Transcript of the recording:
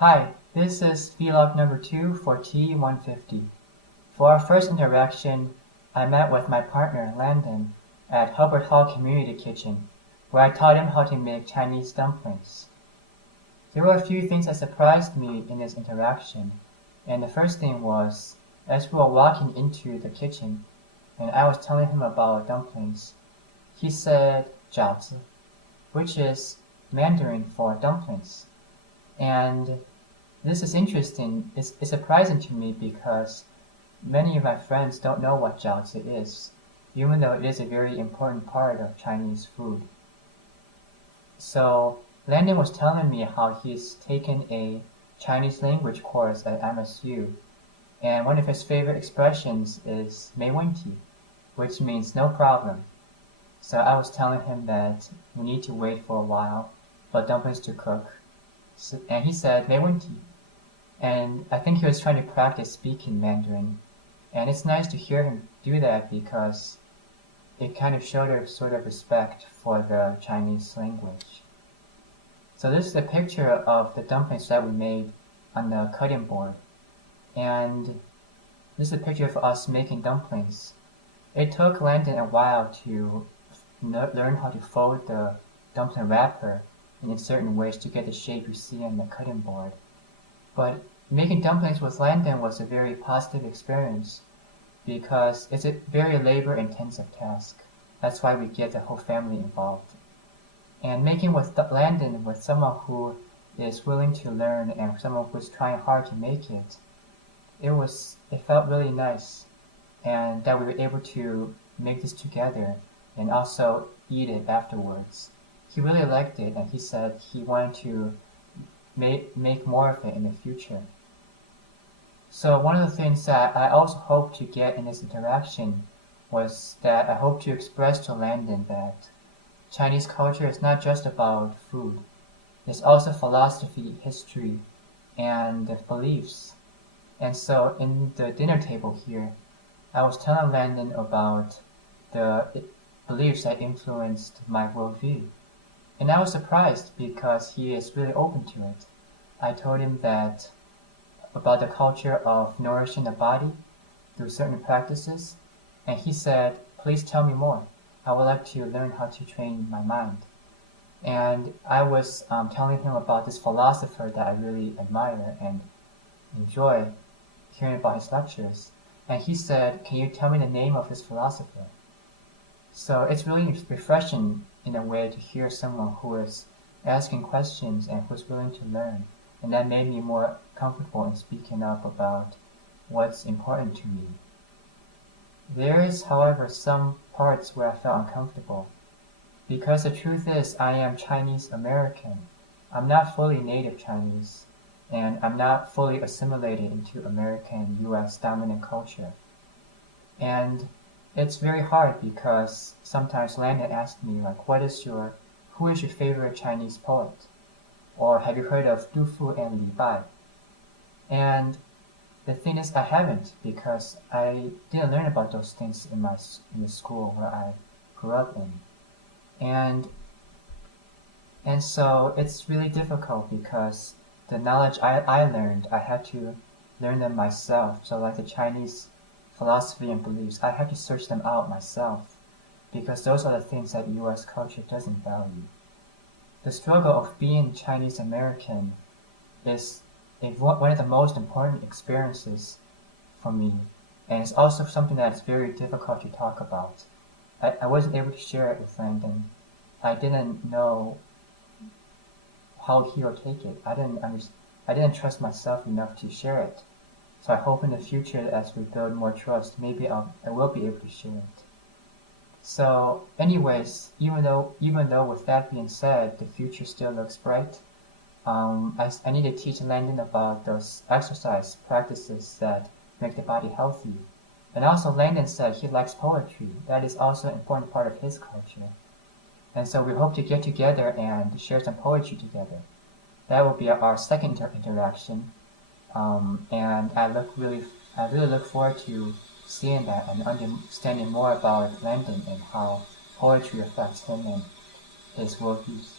Hi, this is vlog number 2 for T150. For our first interaction, I met with my partner Landon at Hubbard Hall Community Kitchen, where I taught him how to make Chinese dumplings. There were a few things that surprised me in this interaction, and the first thing was, as we were walking into the kitchen and I was telling him about dumplings, he said 饺子, which is Mandarin for dumplings. And this is interesting. It's surprising to me because many of my friends don't know what jiaozi is, even though it is a very important part of Chinese food. So Landon was telling me how he's taken a Chinese language course at MSU, and one of his favorite expressions is 没问题, which means no problem. So I was telling him that we need to wait for a while for dumplings to cook. And he said 没问题. And I think he was trying to practice speaking Mandarin. And it's nice to hear him do that because it kind of showed a sort of respect for the Chinese language. So this is a picture of the dumplings that we made on the cutting board. And this is a picture of us making dumplings. It took Landon a while to learn how to fold the dumpling wrapper in certain ways to get the shape you see on the cutting board. But making dumplings with Landon was a very positive experience because it's a very labor-intensive task. That's why we get the whole family involved. And making with Landon with someone who is willing to learn and someone who's trying hard to make it, it felt really nice. And that we were able to make this together and also eat it afterwards. He really liked it, and he said he wanted to make more of it in the future. So one of the things that I also hope to get in this interaction was that I hope to express to Landon that Chinese culture is not just about food. It's also philosophy, history, and beliefs. And so in the dinner table here, I was telling Landon about the beliefs that influenced my worldview. And I was surprised because he is really open to it. I told him that about the culture of nourishing the body through certain practices, and he said, please tell me more. I would like to learn how to train my mind. And I was telling him about this philosopher that I really admire and enjoy hearing about his lectures. And he said, can you tell me the name of this philosopher? So it's really refreshing in a way to hear someone who is asking questions and who's willing to learn. And that made me more comfortable in speaking up about what's important to me. There is, however, some parts where I felt uncomfortable. Because the truth is, I am Chinese American. I'm not fully native Chinese, and I'm not fully assimilated into American US dominant culture. And it's very hard because sometimes Landon asks me, like, who is your favorite Chinese poet? Or have you heard of Du Fu and Li Bai? And the thing is, I haven't because I didn't learn about those things in the school where I grew up in. And so it's really difficult because the knowledge I learned, I had to learn them myself. So like the Chinese philosophy and beliefs, I had to search them out myself because those are the things that US culture doesn't value. The struggle of being Chinese American is one of the most important experiences for me, and it's also something that's very difficult to talk about. I wasn't able to share it with Landon. I didn't know how he would take it. I didn't trust myself enough to share it. So I hope in the future, as we build more trust, maybe I will be able to share it. So anyways, even though with that being said, the future still looks bright, I need to teach Landon about those exercise practices that make the body healthy. And also Landon said he likes poetry. That is also an important part of his culture. And so we hope to get together and share some poetry together. That will be our second interaction. And I really look forward to seeing that and understanding more about Landon and how poetry affects him and his worldviews.